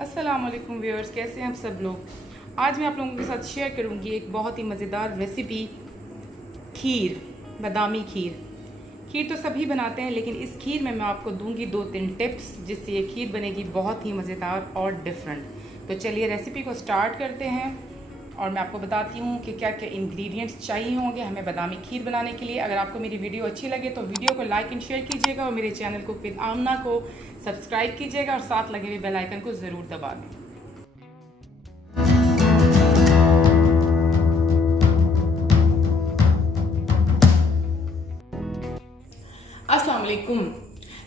अस्सलाम वालेकुम व्यूअर्स, कैसे हैं आप सब लोग। आज मैं आप लोगों के साथ शेयर करूंगी एक बहुत ही मज़ेदार रेसिपी, खीर, बादामी खीर। खीर तो सभी बनाते हैं, लेकिन इस खीर में मैं आपको दूंगी 2-3 टिप्स जिससे ये खीर बनेगी बहुत ही मज़ेदार और डिफरेंट। तो चलिए रेसिपी को स्टार्ट करते हैं और मैं आपको बताती हूँ कि क्या क्या इंग्रेडिएंट्स चाहिए होंगे हमें बादामी खीर बनाने के लिए। अगर आपको मेरी वीडियो अच्छी लगे तो वीडियो को लाइक एंड शेयर कीजिएगा और मेरे चैनल को फिर आमना को सब्सक्राइब कीजिएगा और साथ लगे हुए बेल आइकन को ज़रूर दबा दें। अस्सलाम वालेकुम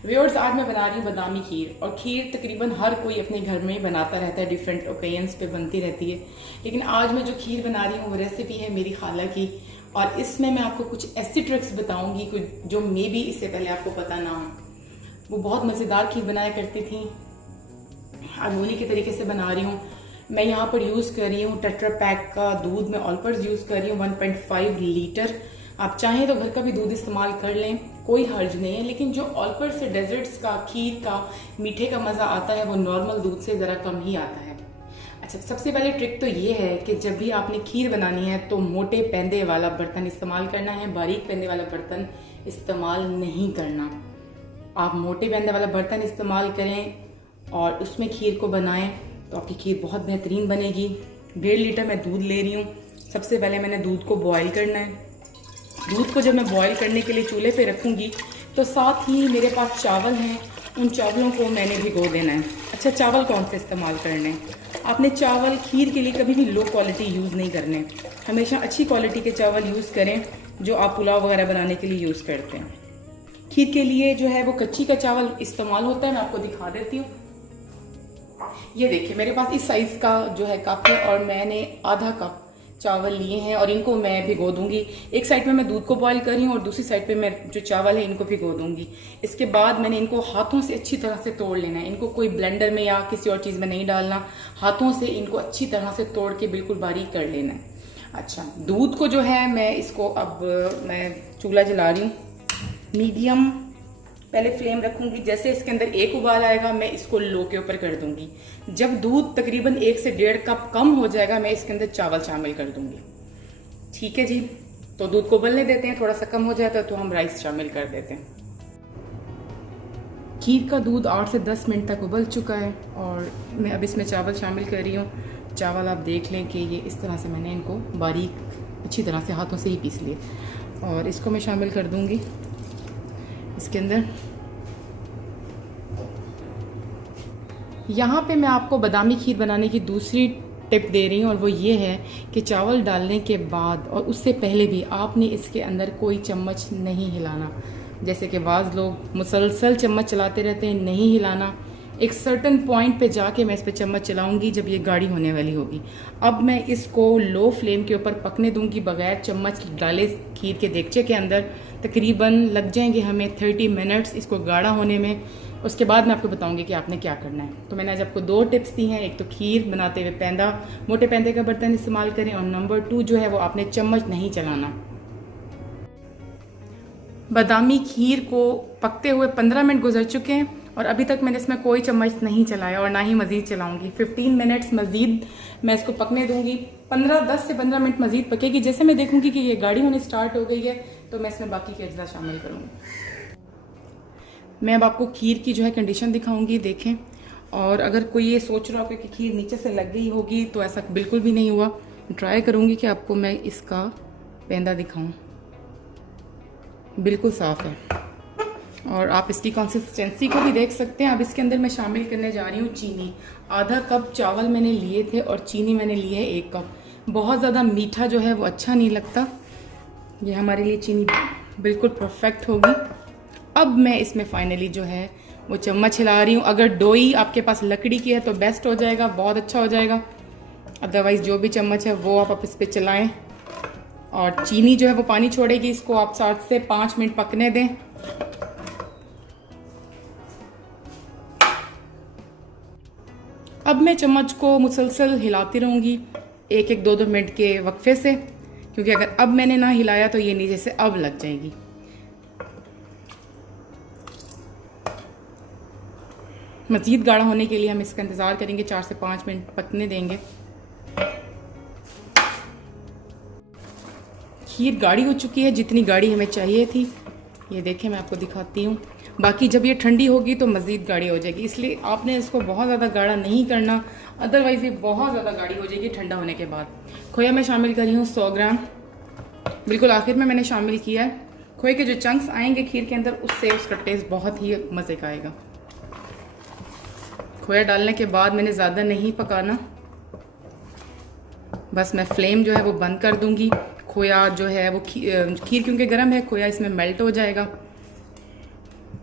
व्यूअर्स, आज मैं बना रही हूँ बादामी खीर। और खीर तकरीबन हर कोई अपने घर में बनाता रहता है, डिफरेंट ओकेजन्स पे बनती रहती है। लेकिन आज मैं जो खीर बना रही हूँ वो रेसिपी है मेरी खाला की, और इसमें मैं आपको कुछ ऐसी ट्रिक्स बताऊंगी कुछ जो मे बी इससे पहले आपको पता ना हो। वो बहुत मज़ेदार खीर बनाया करती थी, आज उन्हीं के तरीके से बना रही हूँ। मैं यहाँ पर यूज़ कर रही हूँ टेट्रा पैक का दूध, मैं ऑलपर्स यूज़ कर रही हूँ 1.5 लीटर। आप चाहें तो घर का भी दूध इस्तेमाल कर लें, कोई हर्ज नहीं है। लेकिन जो ऑलपर्स से डेजर्ट्स का, खीर का, मीठे का मज़ा आता है वो नॉर्मल दूध से ज़रा कम ही आता है। अच्छा, सबसे पहले ट्रिक तो ये है कि जब भी आपने खीर बनानी है तो मोटे पैंदे वाला बर्तन इस्तेमाल करना है, बारीक पैंदे वाला बर्तन इस्तेमाल नहीं करना। आप मोटे पैंदे वाला बर्तन इस्तेमाल करें और उसमें खीर को बनाएं तो आपकी खीर बहुत बेहतरीन बनेगी। 1.5 लीटर मैं दूध ले रही हूँ। सबसे पहले मैंने दूध को बॉईल करना है। दूध को जब मैं बॉईल करने के लिए चूल्हे पे रखूँगी तो साथ ही मेरे पास चावल हैं, उन चावलों को मैंने भिगो देना है। अच्छा, चावल कौन से इस्तेमाल करने हैं? आपने चावल खीर के लिए कभी भी लो क्वालिटी यूज़ नहीं करने, हमेशा अच्छी क्वालिटी के चावल यूज़ करें जो आप पुलाव वगैरह बनाने के लिए यूज़ करते हैं। खीर के लिए जो है वो कच्ची का चावल इस्तेमाल होता है। मैं आपको दिखा देती हूँ। ये देखिए मेरे पास इस साइज़ का जो है कप है और मैंने आधा कप चावल लिए हैं और इनको मैं भिगो दूंगी। एक साइड पे मैं दूध को बॉईल कर रही हूँ और दूसरी साइड पे मैं जो चावल है इनको भिगो दूंगी। इसके बाद मैंने इनको हाथों से अच्छी तरह से तोड़ लेना है। इनको कोई ब्लेंडर में या किसी और चीज़ में नहीं डालना, हाथों से इनको अच्छी तरह से तोड़ के बिल्कुल बारीक कर लेना है। अच्छा, दूध को जो है मैं इसको अब मैं चूल्हा जला रही हूँ, मीडियम पहले फ्लेम रखूंगी। जैसे इसके अंदर एक उबाल आएगा मैं इसको लो के ऊपर कर दूंगी। जब दूध तकरीबन 1 से 1.5 कप कम हो जाएगा मैं इसके अंदर चावल शामिल कर दूंगी। ठीक है जी, तो दूध को उबलने देते हैं। थोड़ा सा कम हो जाता है तो हम राइस शामिल कर देते हैं। खीर का दूध 8 से 10 मिनट तक उबल चुका है और मैं अब इसमें चावल शामिल कर रही हूँ। चावल आप देख लें कि ये इस तरह से मैंने इनको बारीक अच्छी तरह से हाथों से ही पीस लिए और इसको मैं शामिल कर दूंगी इसके अंदर। यहाँ पे मैं आपको बादामी खीर बनाने की दूसरी टिप दे रही हूँ और वो ये है कि चावल डालने के बाद और उससे पहले भी आपने इसके अंदर कोई चम्मच नहीं हिलाना। जैसे कि बाज़ लोग मुसलसल चम्मच चलाते रहते हैं, नहीं हिलाना। एक सर्टन पॉइंट पे जाके मैं इस पर चम्मच चलाऊंगी जब ये गाढ़ी होने वाली होगी। अब मैं इसको लो फ्लेम के ऊपर पकने दूंगी बगैर चम्मच डाले खीर के देगचे के अंदर। तकरीबन लग जाएंगे हमें 30 मिनट्स इसको गाढ़ा होने में। उसके बाद मैं आपको बताऊंगी कि आपने क्या करना है। तो मैंने आज आपको 2 टिप्स दी हैं। एक तो खीर बनाते हुए पैंदा, मोटे पैंदे का बर्तन इस्तेमाल करें, और नंबर 2 जो है वो आपने चम्मच नहीं चलाना। बादामी खीर को पकते हुए 15 मिनट गुजर चुके हैं और अभी तक मैंने इसमें कोई चम्मच नहीं चलाया और ना ही मज़ीद चलाऊंगी। 15 मिनट्स मज़ीद मैं इसको पकने दूंगी। 10 से 15 मिनट मज़ीद पकेगी। जैसे मैं देखूंगी कि ये गाढ़ी होने स्टार्ट हो गई है तो मैं इसमें बाकी के अज्जा शामिल करूँगी। मैं अब आपको खीर की जो है कंडीशन दिखाऊंगी, देखें। और अगर कोई ये सोच रहा होगा कि खीर नीचे से लग गई होगी तो ऐसा बिल्कुल भी नहीं हुआ। ट्राई करूंगी कि आपको मैं इसका पेंदा दिखाऊं, बिल्कुल साफ़ है। और आप इसकी कंसिस्टेंसी को भी देख सकते हैं। अब इसके अंदर मैं शामिल करने जा रही हूँ चीनी। आधा कप चावल मैंने लिए थे और चीनी मैंने ली है 1 कप। बहुत ज़्यादा मीठा जो है वो अच्छा नहीं लगता, ये हमारे लिए चीनी बिल्कुल परफेक्ट होगी। अब मैं इसमें फाइनली जो है वो चम्मच हिला रही हूँ। अगर डोई आपके पास लकड़ी की है तो बेस्ट हो जाएगा, बहुत अच्छा हो जाएगा। अदरवाइज़ जो भी चम्मच है वो आप इस पर चलाएं। और चीनी जो है वो पानी छोड़ेगी, इसको आप 7 से 5 मिनट पकने दें। अब मैं चम्मच को मुसलसल हिलाती रहूँगी 1-2 मिनट के वक्फे से, क्योंकि अगर अब मैंने ना हिलाया तो ये नीचे से अब लग जाएगी। मज़ीद गाढ़ा होने के लिए हम इसका इंतज़ार करेंगे, 4 से 5 मिनट पकने देंगे। खीर गाढ़ी हो चुकी है, जितनी गाढ़ी हमें चाहिए थी। ये देखें, मैं आपको दिखाती हूँ। बाकी जब ये ठंडी होगी तो मज़ीद गाढ़ी हो जाएगी, इसलिए आपने इसको बहुत ज़्यादा गाढ़ा नहीं करना, अदरवाइज़ ये बहुत ज़्यादा गाढ़ी हो जाएगी ठंडा होने के बाद। खोया मैं शामिल कर रही हूँ 100 ग्राम, बिल्कुल आखिर में मैंने शामिल किया है। खोए के जो चंक्स आएंगे खीर के अंदर, उससे उसका टेस्ट बहुत ही मज़े का आएगा। खोया डालने के बाद मैंने ज़्यादा नहीं पकाना, बस मैं फ्लेम जो है वो बंद कर दूंगी। खोया जो है वो खीर क्योंकि गर्म है, खोया इसमें मेल्ट हो जाएगा।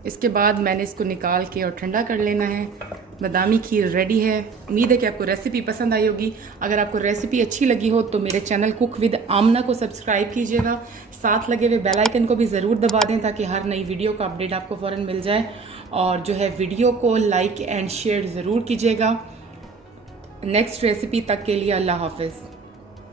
इसके बाद मैंने इसको निकाल के और ठंडा कर लेना है। बादामी खीर रेडी है। उम्मीद है कि आपको रेसिपी पसंद आई होगी। अगर आपको रेसिपी अच्छी लगी हो तो मेरे चैनल कुक विद आमना को सब्सक्राइब कीजिएगा, साथ लगे हुए बेल आइकन को भी ज़रूर दबा दें ताकि हर नई वीडियो का अपडेट आपको फ़ौरन मिल जाए। और जो है वीडियो को लाइक एंड शेयर ज़रूर कीजिएगा। नेक्स्ट रेसिपी तक के लिए अल्लाह हाफिज़।